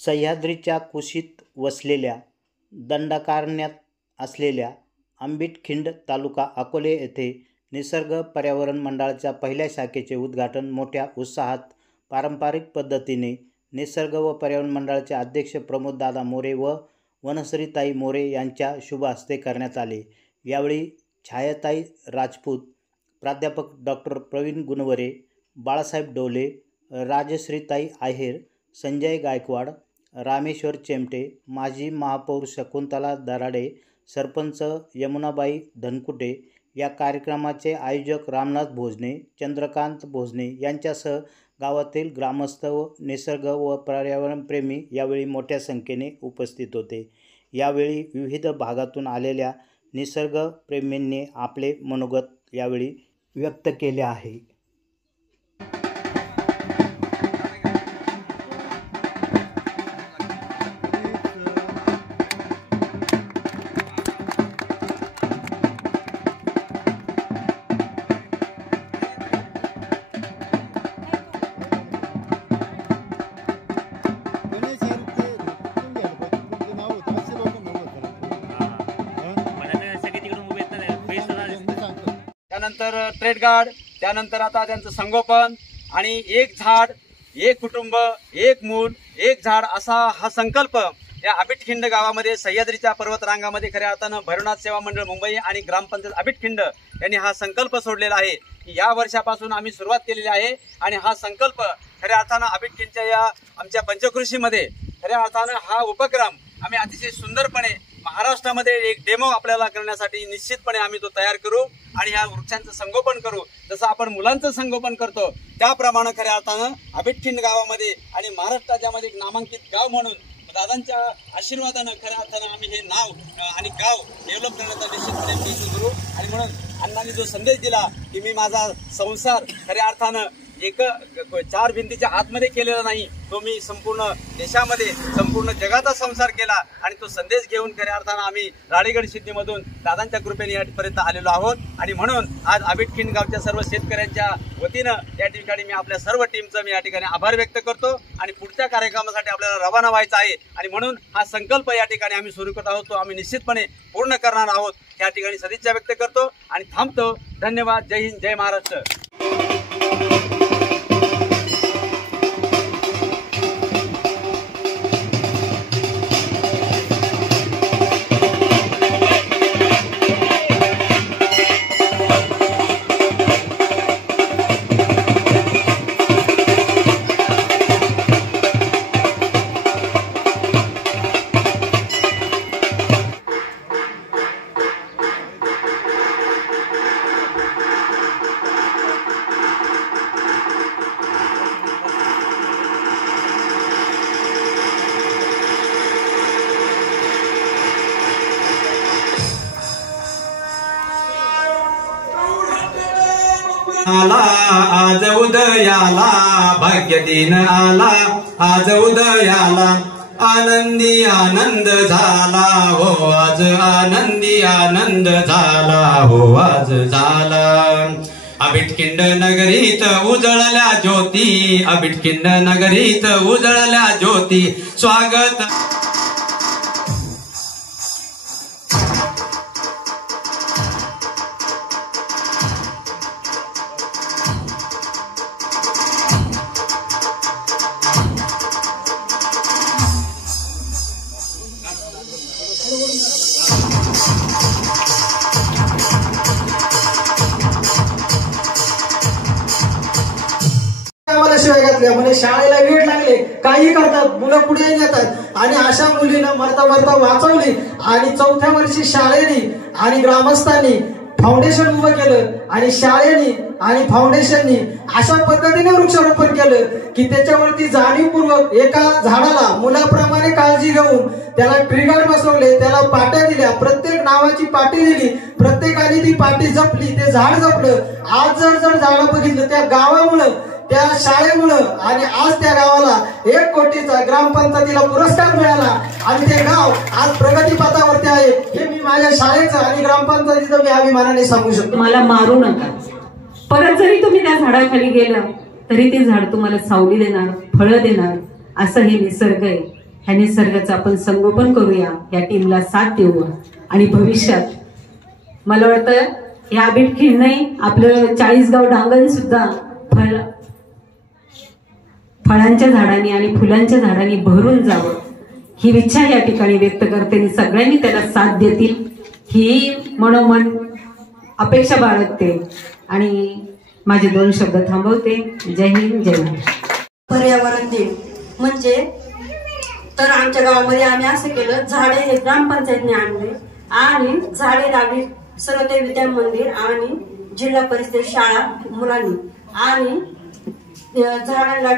सह्याद्रीच्या कुशीत वसलेल्या दंडकारण्यात असलेल्या आंबीटखिंड तालुका अकोले येथे निसर्ग पर्यावरण मंडळाच्या पहिल्या शाखेचे उद्घाटन मोठ्या उत्साहात पारंपरिक पद्धतीने निसर्ग व पर्यावरण मंडळाचे अध्यक्ष प्रमोददादा मोरे व वनश्रीताई मोरे यांच्या शुभ हस्ते करण्यात आले। यावेळी छायाताई राजपूत, प्राध्यापक डॉक्टर प्रवीण गुणवरे, बाळासाहेब डोले, राजश्रीताई आहेर, संजय गायकवाड, रामेश्वर चेमटे, माजी महापौर शकुंतला दराडे, सरपंच यमुनाबाई धनकुटे, या कार्यक्रमाचे आयोजक रामनाथ भोजने, चंद्रकांत भोजने यांच्यासह गावातील ग्रामस्थ व निसर्ग व पर्यावरणप्रेमी यावेळी मोठ्या संख्येने उपस्थित होते। यावेळी विविध भागातून आलेल्या निसर्गप्रेमींनी आपले मनोगत यावेळी व्यक्त केले आहे। त्यानंतर ट्रेड गार्ड, त्यानंतर आता त्यांचं संगोपन आणि एक झाड एक कुटुंब एक मूल एक झाड असा हा संकल्प या आबिटखिंड गावामध्ये सह्याद्रीच्या पर्वतरांगामध्ये खऱ्या अर्थानं भैरवनाथ सेवा मंडळ मुंबई आणि ग्रामपंचायत आबिटखिंड यांनी हा संकल्प सोडलेला आहे की या वर्षापासून आम्ही सुरुवात केलेली आहे आणि हा संकल्प खऱ्या अर्थानं आबिटखिंडच्या या आमच्या पंचकृषीमध्ये खऱ्या अर्थानं हा उपक्रम आम्ही अतिशय सुंदरपणे महाराष्ट्रामध्ये एक डेमो आपल्याला करण्यासाठी निश्चितपणे आम्ही तो तयार करू आणि ह्या वृक्षांचं संगोपन करू। जसं आपण मुलांचं संगोपन करतो त्याप्रमाणे खऱ्या अर्थानं आबिटखिंड गावामध्ये आणि महाराष्ट्र राज्यामध्ये एक नामांकित गाव म्हणून दादांच्या आशीर्वादानं खऱ्या अर्थानं आम्ही हे नाव आणि गाव डेव्हलप करण्याचा निश्चितपणे प्रयत्न करू। आणि म्हणून अण्णांनी जो संदेश दिला की मी माझा संसार खऱ्या अर्थानं एक चार भिंतीच्या आतमध्ये केलेला नाही, तो मी संपूर्ण देशामध्ये संपूर्ण जगाचा संसार केला आणि तो संदेश घेऊन खऱ्या अर्थानं आम्ही राळेगण सिद्धीमधून दादांच्या कृपेने यापर्यंत आलेलो आहोत। आणि म्हणून आज आबिटखिंड गावच्या सर्व शेतकऱ्यांच्या वतीनं या ठिकाणी मी आपल्या सर्व टीमचं मी या ठिकाणी आभार व्यक्त करतो आणि पुढच्या कार्यक्रमासाठी आपल्याला रवाना व्हायचं आहे आणि म्हणून हा संकल्प या ठिकाणी आम्ही सुरू करत आहोत, तो आम्ही निश्चितपणे पूर्ण करणार आहोत। या ठिकाणी सदिच्छा व्यक्त करतो आणि थांबतो। धन्यवाद। जय हिंद, जय महाराष्ट्र। आला आज उदयाला भाग्य दिन आला आज उदयाला आनंदी आनंद झाला हो आज आनंदी आनंद झाला हो आज झाला। आबिटखिंड नगरीत उजळल्या ज्योती आबिटखिंड नगरीत उजळल्या ज्योती स्वागत। शिवाय घातल्या म्हणजे शाळेला वेळ लागले काही करतात मुलं पुढे येतात आणि अशा मुलीनं मरता मरता वाचवली आणि चौथ्या वर्षी शाळेने आणि ग्रामस्थांनी फाउंडेशन उभं केलं आणि शाळेने आणि फाउंडेशननी अशा पद्धतीने वृक्षारोपण केलं की त्याच्यावरती जाणीवपूर्वक एका झाडाला मुलाप्रमाणे काळजी घेऊन त्याला ट्रिगर बसवले, त्याला पाट्या दिल्या, प्रत्येक नावाची पाटी दिली, प्रत्येकाने ती पाटी जपली, ते झाड जपलं। आज जर झाडं बघितलं त्या गावामुळं त्या शाळेमुळं आणि आज त्या गावाला 1 कोटीचा ग्रामपंचायतीला पुरस्कार मिळाला आणि ते गाव आज प्रगतीपथावरती आहे। हे मी माझ्या शाळेचं आणि ग्रामपंचायतीचं मी अभिमानाने सांगू शकतो। मला मारू नका, परत जरी तुम्ही त्या झाडाखाली गेला तरी ते झाड तुम्हाला सावली देणार, फळं देणार, असं हे निसर्ग आहे। ह्या निसर्गाचं आपण संगोपन करूया, या टीमला साथ देऊ आणि भविष्यात मला वाटतं या आबिट खिंड नाही आपलं 40 गाव डांगण सुद्धा फळांच्या झाडांनी आणि फुलांच्या झाडांनी भरून जावं ही इच्छा या ठिकाणी व्यक्त करते आणि सगळ्यांनी त्याला साथ देतील ही मनोमन अपेक्षा बाळगते आणि माझे 2 शब्द थांबवते. जय हिंद, जय महाराष्ट्र. पर्यावरण दिन म्हणजे तर आमच्या गावामध्ये आम्ही असं केलं, झाडे हे ग्रामपंचायतने आणले आणि झाडे लावली सर्वोदय विद्या मंदिर आणि जिल्हा परिषद शाळा मुलांनी आणि झाडांना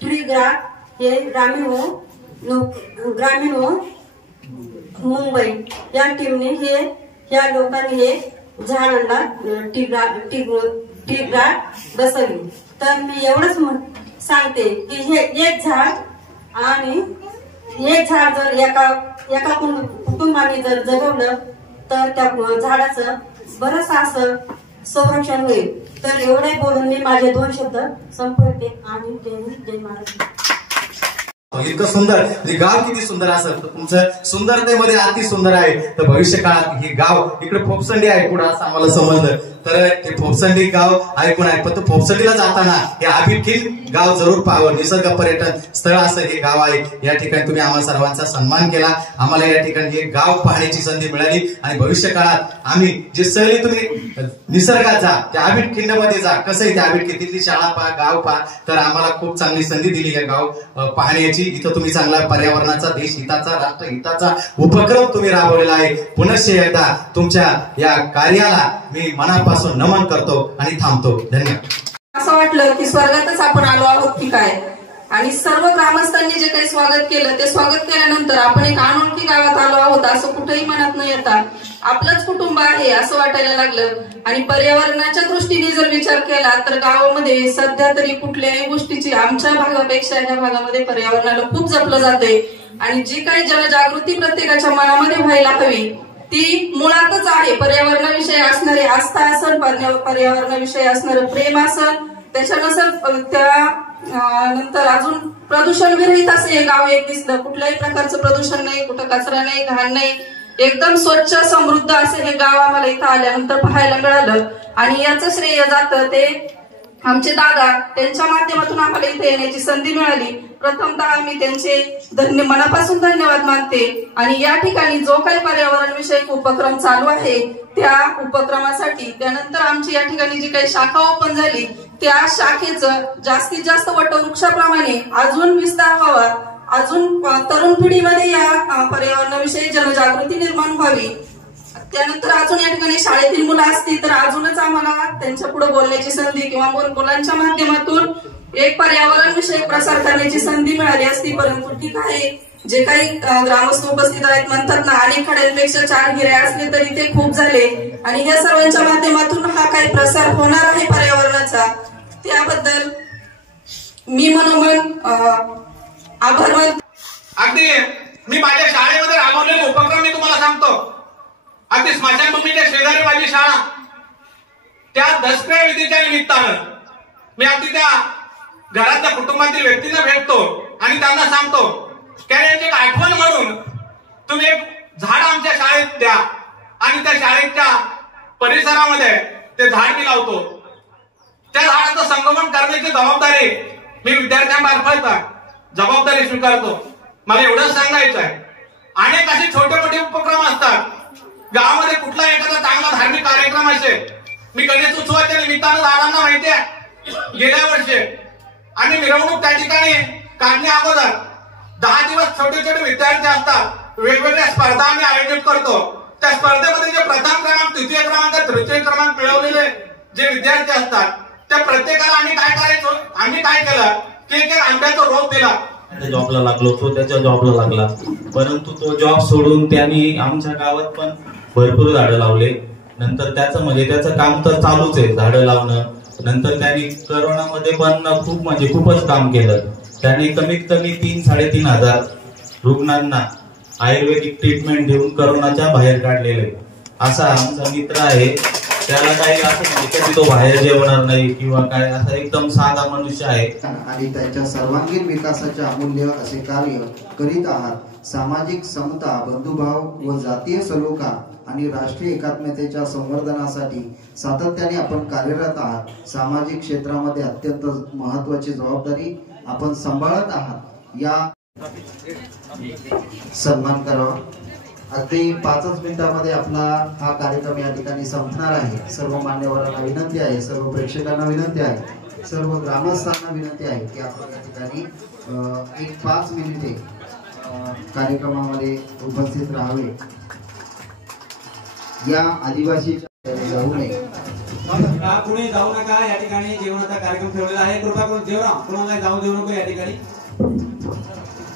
ट्री गार्ड हे ग्रामीण व मुंबई या टीमने या लोकांनी हे झाडांना ट्री गार्ड बसवली. तर मी एवढंच सांगते की हे एक झाड आणि एक झाड जर एका कुटुंबाने जर जगवलं तर त्या झाडाचं बरंच असं संरक्षण होईल. तर एवढे बोलून मी माझे 2 शब्द संपवते आणि जय हिंद, जय महाराष्ट्र. इतकं सुंदर गाव किती सुंदर असेल तर तुमचं सुंदरतेमध्ये अति सुंदर आहे. तर भविष्य काळात हे गाव इकडे फोपसंडी आहे पुढे असं आम्हाला समजलं. तर ते फोपसंडी गाव ऐकून आहे पण फोपसंडीला जाताना हे आबिट खिंड गाव जरूर पाहावं. निसर्ग पर्यटन स्थळ असं हे गाव आहे. या ठिकाणी तुम्ही आम्हाला सर्वांचा सन्मान केला. आम्हाला या ठिकाणी हे गाव पाहण्याची संधी मिळाली आणि भविष्य काळात आम्ही जे सहली तुम्ही निसर्गात जा त्या आबिट खिंड मध्ये जा कसं आहे त्या आबिट खिंडीतली शाळा पहा गाव पहा. तर आम्हाला खूप चांगली संधी दिली हे गाव पाहण्याची. इथं तुम्ही चांगला पर्यावरणाचा देश हिताचा राष्ट्र हिताचा उपक्रम तुम्ही राबवलेला आहे. पुनश्च एकदा तुमच्या या कार्याला मी मनापासून नमन करतो आणि थांबतो. धन्यवाद. असं वाटलं की स्वर्गातच आपण आलो आहोत की काय आणि सर्व ग्रामस्थांनी जे काही स्वागत केलं ते स्वागत केल्यानंतर आपण एक अनोळखी गावात आलो आहोत असं कुठेही मनात न येता आपलंच कुटुंब आहे असं वाटायला लागलं. आणि पर्यावरणाच्या दृष्टीने जर विचार केला तर गावामध्ये सध्या तरी कुठल्याही गोष्टीची आमच्या भागापेक्षा ह्या भागामध्ये पर्यावरणाला खूप जपलं जाते आणि जी काही जनजागृती प्रत्येकाच्या मनामध्ये व्हायला हवी ती मुळातच आहे. पर्यावरणाविषयी असणारी आस्था असेल, पर्यावरणाविषयी असणारं प्रेम असेल, त्याच्यानंतर नंतर अजून प्रदूषण विरहित असे हे गाव एक दिसलं. कुठल्याही प्रकारचं प्रदूषण नाही, कुठं कचरा नाही, घाण नाही, एकदम स्वच्छ समृद्ध असे हे गाव आम्हाला इथं आल्यानंतर पाहायला मिळालं. आणि याचं श्रेय जातं ते आमचे दादा, त्यांच्या माध्यमातून आम्हाला इथे येण्याची संधी मिळाली. प्रथमतः मी त्यांचे मनापासून धन्यवाद मानते. आणि या ठिकाणी जो काही पर्यावरण विषयक उपक्रम चालू आहे त्या उपक्रमासाठी त्यानंतर आमची या ठिकाणी जी काही शाखा ओपन झाली त्या शाखेचं जास्तीत जास्त वटवृक्षाप्रमाणे अजून विस्तार व्हावा, अजून तरुण पिढीमध्ये या पर्यावरणाविषयी जनजागृती निर्माण व्हावी. त्यानंतर अजून या ठिकाणी शाळेतील मुलं असतील तर अजूनच आम्हाला त्यांच्या पुढे बोलण्याची संधी किंवा मुलांच्या माध्यमातून एक पर्यावरण विषयक प्रसार करण्याची संधी मिळाली असती. परंतु ठीक आहे, जे काही ग्रामस्थ उपस्थित आहेत म्हणतात ना, अनेक खड्यांपेक्षा 4 गिऱ्या असले तरी ते खूप झाले. आणि या सर्वांच्या माध्यमातून हा काही प्रसार होणार आहे पर्यावरणाचा, त्याबद्दल मी मनोमन आभार मानतो. अगदी मी माझ्या शाळेमध्ये राबवलेले उपक्रम मी तुम्हाला सांगतो. अगदी स्मशानभूमीच्या शेजारी माझी शाळा, त्या दसऱ्या विधीच्या निमित्तानं मी अगदी त्या घरातल्या कुटुंबातील व्यक्तींना भेटतो आणि त्यांना सांगतो की एक आठवण म्हणून तुम्ही एक झाड आमच्या शाळेत द्या आणि त्या शाळेच्या परिसरामध्ये ते झाड मी लावतो. त्या झाडाचं संगोपन करण्याची जबाबदारी मी विद्यार्थ्यांमार्फत जबाबदारी स्वीकारतो. मला एवढंच सांगायचं आहे, अनेक असे छोटे मोठे उपक्रम असतात गावामध्ये. कुठला एखादा चांगला धार्मिक कार्यक्रम असेल, मी गणेश उत्सवाच्या निमित्तानं दादांना माहिती आहे गेल्या वर्षी आणि मिरवणूक त्या ठिकाणी काढण्या अगोदर 10 दिवस छोटे छोटे विद्यार्थी असतात, वेगवेगळ्या स्पर्धा आम्ही आयोजित करतो. त्या स्पर्धेमध्ये जे प्रथम क्रमांक, द्वितीय क्रमांक, तृतीय क्रमांक मिळवलेले जे विद्यार्थी असतात त्या प्रत्येकाला आम्ही काय करायचो, आम्ही काय केलं की एक आंब्याचा रोप दिला. जॉबला लागलो, तो त्याच्या जॉबला लागला, परंतु तो जॉब सोडून त्यांनी आमच्या गावात पण भरपूर झाडं लावले. नंतर त्याचं काम तर चालूच आहे झाडं लावणं. नंतर त्यांनी करोनामध्ये पण खूपच काम केलं. त्यांनी कमीत कमी 3-3.5 हजार रुग्णांना आयुर्वेदिक ट्रीटमेंट देऊन करोनाच्या बाहेर काढलेले. असा आमचा मित्र आहे. त्याला काही असं नाही कधी तो बाहेर जेवणार नाही किंवा काय, असा एकदम साधा मनुष्य आहे आणि त्याच्या सर्वांगीण विकासाचे अमूल्य असे कार्य करीत आहात। सामाजिक समता, बंधुभाव व जातीय सलोखा आणि राष्ट्रीय एकात्मतेच्या संवर्धनासाठी सातत्याने आपण कार्यरत आहात। सामाजिक क्षेत्रामध्ये अत्यंत महत्त्वाची जबाबदारी आपण सांभाळत आहात। या सन्मान करावा। अगदी 5 मिनिटांमध्ये आपला हा कार्यक्रम या ठिकाणी संपणार आहे। सर्व मान्यवरांना विनंती आहे, सर्व प्रेक्षकांना विनंती आहे, सर्व ग्रामस्थांना विनंती आहे की आपण या ठिकाणी एक 5 मिनिटे कार्यक्रमामध्ये उपस्थित राहावे। या आदिवासीच्या जाऊ नये, पुढे जाऊ नका। या ठिकाणी जेवणाचा कार्यक्रम ठेवलेला आहे, कृपा करून जेवण कोणाला जाऊ देऊ नको। या ठिकाणी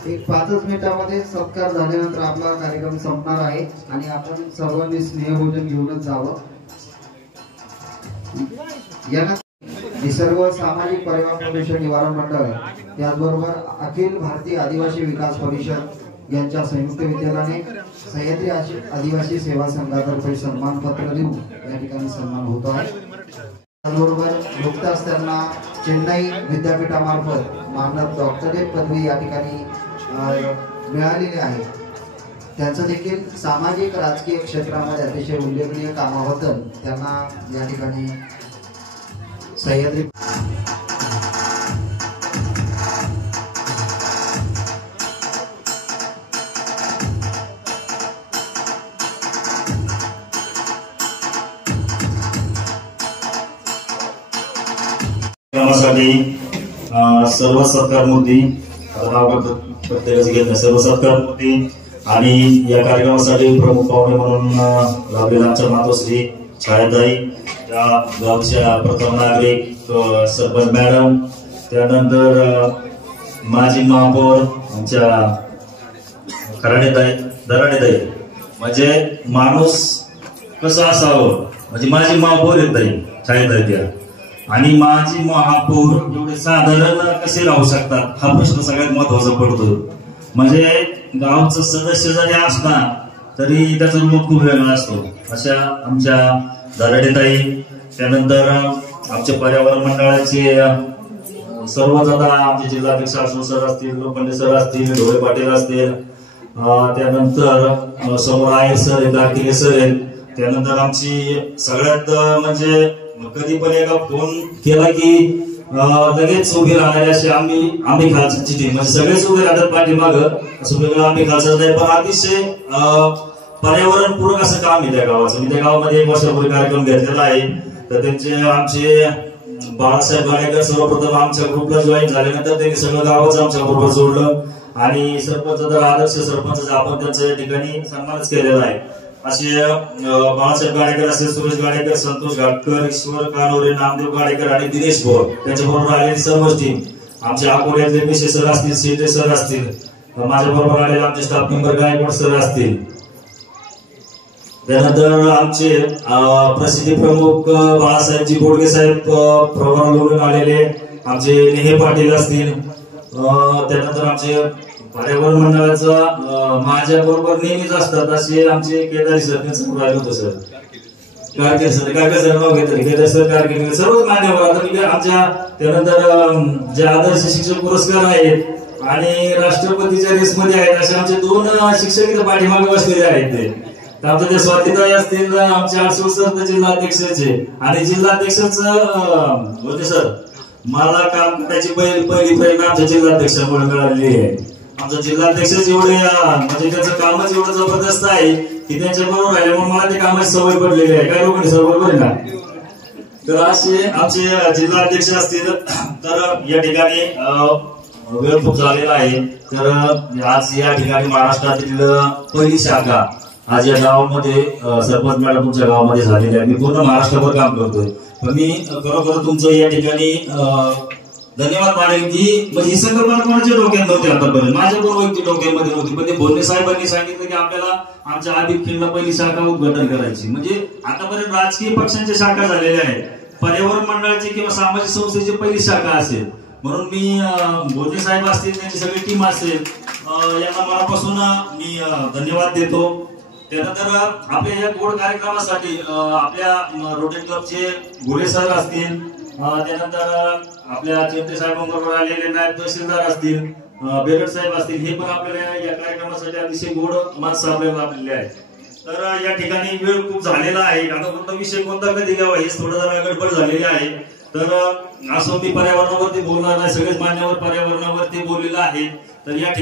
एक 5 मिनिटांमध्ये सत्कार झाल्यानंतर आपला कार्यक्रम संपणार आहे आणि आपण सर्वांनी स्नेहभोजन घेऊनच जावं। निसर्ग सामाजिक पर्यावरण प्रदूषण निवारण मंडळ, त्याचबरोबर अखिल भारतीय आदिवासी विकास परिषद यांच्या संयुक्त विद्यमाने सह्याद्री आदिवासी सेवा संघातर्फे सन्मान पत्र देऊन या ठिकाणी सन्मान होतो आहे। त्याचबरोबर नुकताच त्यांना चेन्नई विद्यापीठामार्फत मानद डॉक्टरेट पदवी या ठिकाणी मिळालेली आहे। त्यांचं देखील सामाजिक राजकीय क्षेत्रामध्ये अतिशय उल्लेखनीय कामाबद्दल त्यांना या ठिकाणी सह्याद्री सर्व सत्कार मूर्ती प्रत्येकाची घेत नाही, सर्व सत्कार मूर्ती आणि या कार्यक्रमासाठी प्रमुख पाहुणे म्हणून लाभलेल्या आमच्या मातोश्री छायाताई, त्या गावच्या प्रथम नागरिक सरपंच मॅडम, त्यानंतर माजी महापौर आमच्या दराडेताई, म्हणजे माणूस कसं असावं, म्हणजे माझी महापौर येत नाही छायाताई त्या, आणि माजी महापौर एवढे साधारण कसे राहू शकतात हा प्रश्न सगळ्यात महत्वाचा पडतो। म्हणजे गावचं सदस्य जरी असला तरी त्याचा रूप खूप वेगळा असतो। अशा आमच्या दराडेताई, त्यानंतर आमच्या पर्यावरण मंडळाचे सर्वच, आता आमचे जिल्हाध्यक्ष अशोक सर असतील, लोखंडे सर असतील, ढोळे पाटील असतील, त्यानंतर समोर आयर सर, दाखिले सर आहेत, त्यानंतर आमची सगळ्यात म्हणजे कधी पण एका फोन केला की लगेच उभी राहणारे असे आम्ही खालसाची टीम, म्हणजे सगळेच उभे राहतात पाठीमाग, असं वेगळं आम्ही खालसा नाही, पण अतिशय पर्यावरणपूरक असं काम आहे त्या गावाचं। मी त्या गावामध्ये 1 वर्षापूर्वी कार्यक्रम घेतलेला आहे। तर त्यांचे आमचे बाळासाहेब गाडेकर सर्वप्रथम आमच्या ग्रुपला जॉईन झाल्यानंतर त्यांनी सगळं गावाचं आमच्या ग्रुपवर जोडलं आणि सरपंच तर आदर्श सरपंच आपण त्यांचा या ठिकाणी सन्मानच केलेला आहे। असे बाळासाहेब गाडेकर असेल, सुरेश गाडेकर, संतोष घाटकर, ईश्वर कानोरे, नामदेव गाडेकर आणि दिनेश भोर, त्यांच्याबरोबर आलेली सर्वच टीम, आमचे अकोल्यातले मिशे सर असतील, शेटे सर असतील, माझ्या बरोबर आलेले आमचे स्टाफ मेंबर गायकवाड सर असतील, त्यानंतर आमचे प्रसिद्धी प्रमुख बाळासाहेबजी बोडगे साहेब प्रभारावरून आलेले आमचे नेहे पाटील असतील, त्यानंतर आमचे पर्यावरण मंडळाचा माझ्या बरोबर नेहमीच असतात असे आमचे केदारी सर, त्यांचं राहिलं होतं सर, कारकीर सर नाव घेतलं, केदारी सर, कारकीर सर्वच मान्यवर। आता आमच्या त्यानंतर जे आदर्श शिक्षक पुरस्कार आहेत आणि राष्ट्रपतीच्या रेसमध्ये आहेत असे आमचे 2 शिक्षक इथं पाठीमागे बसलेले आहेत। ते आमच्या त्या स्वातीताई असतील, आमचे अशोक सर जिल्हाध्यक्षाचे, आणि जिल्हाध्यक्षच होते सर, मला काम करायची पहिली प्रेरणा आमच्या जिल्हाध्यक्षामुळे मिळालेली आहे। आमचा जिल्हाध्यक्ष एवढे म्हणजे त्याचं कामच एवढं जबरदस्त आहे की त्यांच्या बरोबर राहिल्यामुळे मला ते कामाची सवय पडलेली आहे। काय लोकांनी सर बरोबर आहे ना? तर असे आमचे जिल्हाध्यक्ष असतील। तर या ठिकाणी वेळ खूप झालेला आहे, तर आज या ठिकाणी महाराष्ट्रातील पहिली शाखा आज या गावामध्ये सरपंच मॅडम तुमच्या गावामध्ये झालेली आहे। मी पूर्ण महाराष्ट्रभर काम करतोय, पण मी खरोखर तुमचं या ठिकाणी धन्यवाद मानेल की ही संकल्पना कोणाच्या डोक्यात नव्हती आतापर्यंत, माझ्या वैयक्तिक डोक्यामध्ये नव्हती, पण ते भोसले साहेबांनी सांगितलं की आपल्याला आमच्या आबिद खिंडला पहिली शाखा उद्घाटन करायची। म्हणजे आतापर्यंत राजकीय पक्षांच्या शाखा झालेल्या आहेत, पर्यावरण मंडळाची किंवा सामाजिक संस्थेची पहिली शाखा असेल, म्हणून मी भोसले साहेब असतील, त्यांची सगळी टीम असेल, यांना मनापासून मी धन्यवाद देतो। त्यानंतर आपल्या या गोड कार्यक्रमासाठी आपल्या रोटरी क्लबचे गुरे सर असतील, त्यानंतर आपल्या चिमटे साहेबांबरोबर आलेले नायब तहसीलदार असतील, बेरड साहेब असतील, हे पण आपल्याला या कार्यक्रमासाठी अतिशय गोड माणसं आपल्याला लाभलेले आहेत. तर या ठिकाणी वेळ खूप झालेला आहे. आता कोणता विषय कोणता कधी घ्यावा हेच थोडं जरा गडबड झालेली आहे. तर असं मी पर्यावरणावरती बोलणार नाही, सगळेच मान्यवर पर्यावरणावरती बोललेलं आहे. तर या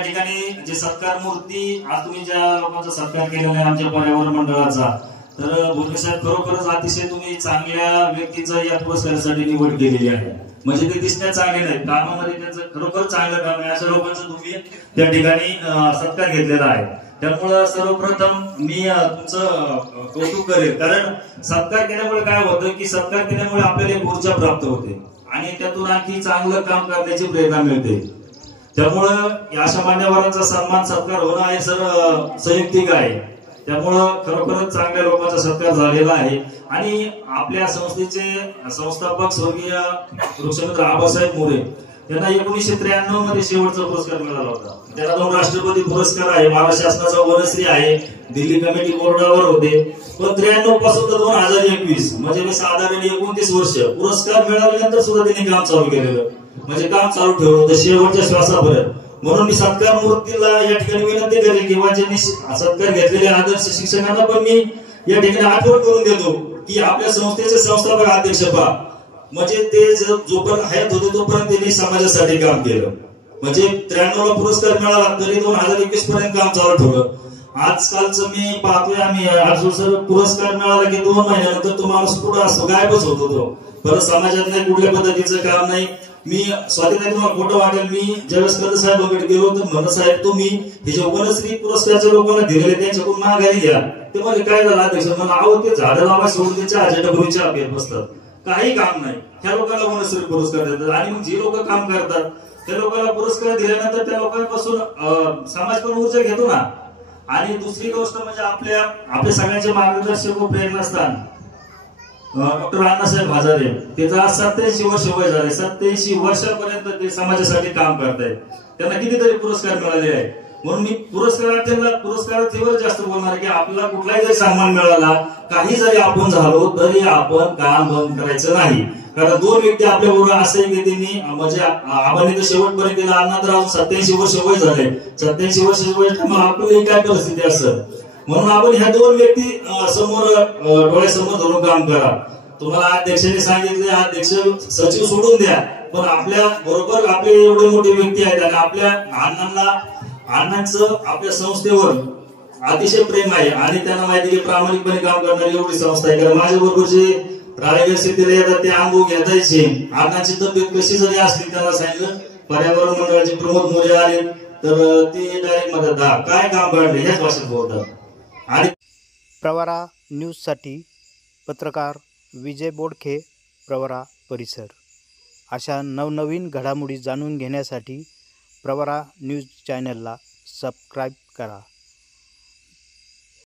ठिकाणी जे सत्कार मूर्ती आज तुम्ही ज्या लोकांचा सत्कार केलेला आहे आमच्या पर्यावरण मंडळाचा, तर भोसले साहेब खरोखरच अतिशय तुम्ही चांगल्या व्यक्तीचं या पुरस्कारासाठी निवड केलेली आहे. म्हणजे ते दिसण्यात चांगले नाही, कामामध्ये त्यांचं खरोखर चांगलं काम आहे. अशा लोकांचं तुम्ही त्या ठिकाणी सत्कार घेतलेला आहे. त्यामुळं सर्वप्रथम मी तुमचं कौतुक करेल, कारण सत्कार केल्यामुळे काय होतं की सत्कार केल्यामुळे आपल्याला एक ऊर्जा प्राप्त होते आणि त्यातून आणखी चांगलं काम करण्याची प्रेरणा मिळते. त्यामुळं अशा मान्यवरांचा सन्मान सत्कार होणं हे संयुक्तिक आहे. त्यामुळं खरोखरच चांगल्या लोकांचा सत्कार झालेला आहे. आणि आपल्या संस्थेचे संस्थापक स्वर्गीय वृक्षमित्र आबासाहेब मोरे त्यांना 1993 मध्ये शेवटचा पुरस्कार मिळाला होता. त्यांना 2 राष्ट्रपती पुरस्कार आहे, महाराष्ट्र शासनाचा वनश्री आहे, दिल्ली कमिटी बोर्डावर होते. पण 93 पासून तर 2021 म्हणजे मी साधारण 29 वर्ष पुरस्कार मिळाल्यानंतर सुद्धा त्यांनी काम चालू केलेलं, म्हणजे काम चालू ठेवलं होतं शेवटच्या श्वासापर्यंत. म्हणून मी सत्कार मूर्तीला या ठिकाणी विनंती करेन किंवा ज्यांनी सत्कार घेतलेल्या आदर्श शिक्षकांना पण मी या ठिकाणी आठवण करून देतो की आपल्या संस्थेचे संस्थापक अध्यक्ष पहा, म्हणजे ते जोपर्यंत हयात होते तोपर्यंत त्यांनी समाजासाठी काम केलं. म्हणजे 93 ला पुरस्कार मिळाला तरी 2021 पर्यंत काम चालू ठेवलं. आजकालचं मी पाहतोय आम्ही आज पुरस्कार मिळाला की 2 महिन्यानंतर तो माणूस पुढे असतो, गायबच होतो तो. परत समाजात नाही, कुठल्या पद्धतीचं काम नाही. मी स्वातंत्र्य तुम्हाला खोटं वाटेल, मी ज्यावेळेस कदम साहेबांकडे गेलो तर म्हणलं साहेब तुम्ही हे जे वनश्री पुरस्कारच्या लोकांना दिलेले त्यांच्याकडून माघारी घ्या. ते म्हणजे काय झालं अध्यक्ष मला आहो ते झाडं लावा सोडून त्याच्या अजेंडाभरूच्या अभ्यास बसतात, काही काम नाही. ह्या लोकांना वनश्री पुरस्कार देतात आणि मग जे लोक काम करतात त्या लोकांना पुरस्कार दिल्यानंतर त्या लोकांपासून समाज पण ऊर्जा घेतो ना. आणि दुसरी गोष्ट म्हणजे आपल्या सगळ्यांचे मार्गदर्शक व प्रेरणास्थान डॉक्टर अण्णासाहेब हजारे, त्याचं आज 87 वर्ष वय झाले. 87 वर्षापर्यंत ते समाजासाठी काम करतायत. त्यांना कितीतरी पुरस्कार मिळाले आहेत. म्हणून मी पुरस्कारावर जास्त बोलणार की आपल्याला कुठलाही जरी सन्मान मिळाला, काही जरी आपण झालो तरी आपण काम बंद करायचं नाही. कारण 2 व्यक्ती आपल्या बरोबर असे की त्यांनी म्हणजे आपण शेवटपर्यंत गेला अण्णा तर अजून 87 वर्ष वय झाले. 87 वर्ष वय आपल्याला काय परिस्थिती असं. म्हणून आपण ह्या 2 व्यक्ती समोर डोळ्यासमोर धरून काम करा. तुम्हाला अध्यक्षांनी सांगितले अध्यक्ष सचिव सोडून द्या, पण आपल्या बरोबर आपले एवढे मोठे व्यक्ती आहेत आणि आपल्या अण्णांचं आपल्या संस्थेवर अतिशय प्रेम आहे आणि त्यांना माहिती की प्रामाणिकपणे काम करणारी एवढी संस्था आहे. कारण माझ्या बरोबर जे राळेगण शेतीला येतात ते अनुभव घेतायचे. अण्णांची तब्येत कशी जरी असली त्यांना सांगितलं पर्यावरण मंडळाचे प्रमोद मोरे आले तर ते डायरेक्ट म्हणतात काय काम काढले ह्याच भाषेत बोलतात. आणि प्रवरा न्यूजसाठी पत्रकार विजय बोडखे, प्रवरा परिसर. अशा नवनवीन घडामोडी जाणून घेण्यासाठी प्रवरा न्यूज चॅनलला सबस्क्राईब करा.